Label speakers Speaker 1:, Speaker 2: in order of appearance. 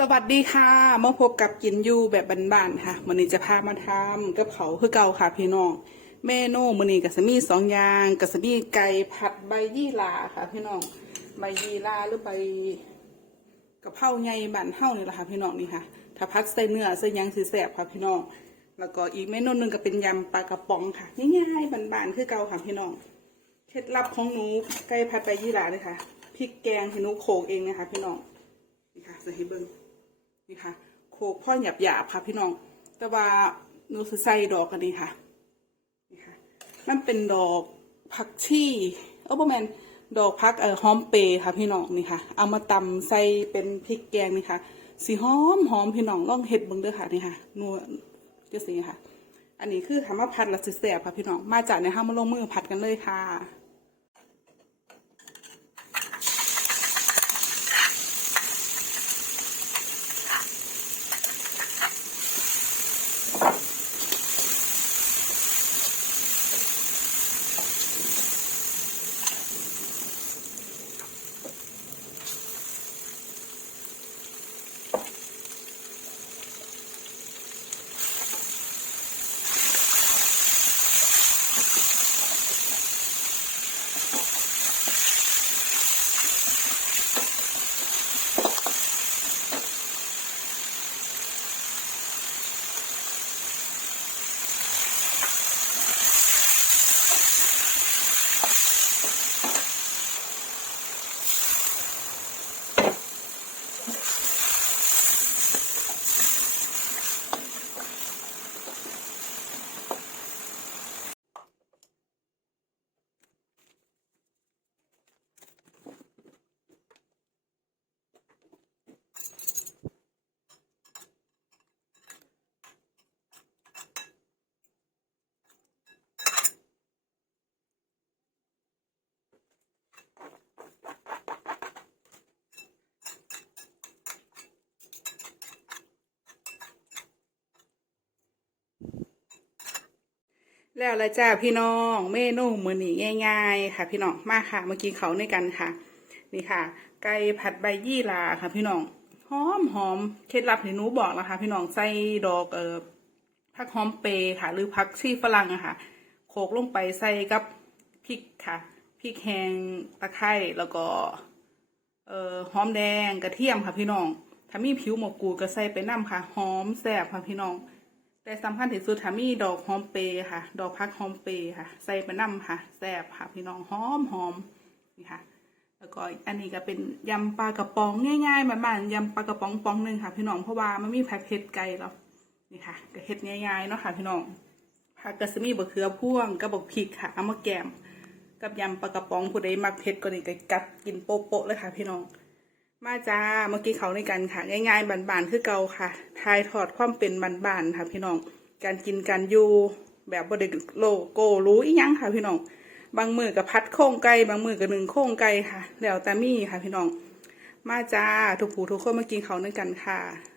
Speaker 1: สวัสดีค่ะมาพบกับกินยูแบบบ้านๆค่ะมื้อนี้จะพามาทำกับเขาคือเก่าค่ะพี่น้องเมนูมื้อนี้ก็จะมีสองอย่างก็จะมีไก่ผัดใบยี่หร่าค่ะ พี่น้องใบยี่หร่าหรือใบกะเพราใหญ่บ้านเฮานี่แหละค่ะพี่น้องนี่ค่ะ ถ้าพัดใส่เนื้อใส่ยังสิแซ่บค่ะพี่น้องแล้วก็อีกเมนูหนึงก็เป็นยำปลากระป๋องค่ะง่ายๆบ้านๆคือเก่าค่ะพี่น้องเคล็ดลับของหนูไก่ผัดใบยี่หร่าเลยค่ะพริกแกงที่หนูโขกเองนะคะพี่น้องนี่ค่ะใส่ให้เบิ่ง นี่ค่ะโขกพ่อหยาบหยาบค่ะ พี่น้อง แต่ว่าหนูสิใส่ดอกอันนี้ค่ะ นี่ค่ะ มันเป็นดอกผักชีเออประมาณดอกพักเอ่อหอมเปย์ค่ะ พี่น้องนี่ค่ะ เอามาตำใส่เป็นพริกแกงนี่ค่ะ สีหอมหอมพี่น้องลองเห็ดบิ่งเด้อค่ะนี่ค่ะนัวจะสีค่ะ อันนี้คือทำมาผัดละสิแสบค่ะพี่น้อง มาจากในห้างมาลงมือผัดกันเลยค่ะ แล้วละจ้าพี่น้องเมนูมือนี้ง่าย ๆ ค่ะ พี่น้องมาค่ะมากินเขาด้วยกันค่ะ นี่ค่ะ ไก่ผัดใบยี่หร่าค่ะ พี่น้องหอมหอมเคล็ดลับที่หนูบอกนะคะพี่น้องใส่ดอกเอ่อผักหอมเปรย์ค่ะ หรือผักชีฝรั่งอะค่ะ โขลกลงไปใส่กับพริกค่ะพริกแห้งตะไคร้แล้วก็ เอ่อหอมแดงกระเทียมค่ะ พี่น้องถ้ามีผิวหมกกูก็ใส่ไปน้ำค่ะหอมแซ่บค่ะพี่น้อง แต่สำคัญที่สุดถ้ามีดอกหอมเปรย์ค่ะ ดอกพักหอมเปรย์ค่ะ ใส่ไปน้ำค่ะแซ่บค่ะพี่น้องหอมหอมนี่ค่ะ แล้วก็อันนี้ก็เป็นยำปลากระป๋องง่ายๆบ้านๆยำปลากระป๋องปองหนึ่งค่ะ พี่น้องเพราะว่ามันมีผักเผ็ดไก่แล้วนี่ค่ะก็เฮ็ดง่ายๆเนาะค่ะ พี่น้องผักกระสมีบะเขือพ่วงกระบอกพริกค่ะเอามาแกม กับยำปลากระป๋องผู้ใดมักเผ็ดก็นี่ก็กัดกินโป๊ะๆเลยค่ะ พี่น้อง มาจ้าเมื่อกี้เขาในกันค่ะ ง่ายๆบานๆคือเก่าค่ะทายถอดความเป็นบานๆค่ะ พี่น้อง การกินการอยู่แบบบไดิโลโก้รู้อีหยังค่ะ พี่น้อง บางมือกับพัดโค้งไก่บางมือกับหนึ่งโค้งไก่ค่ะแล้วแต่มีค่ะ พี่น้อง มาจ้าทุกผู้ทุกคนมากินเขาในกันค่ะ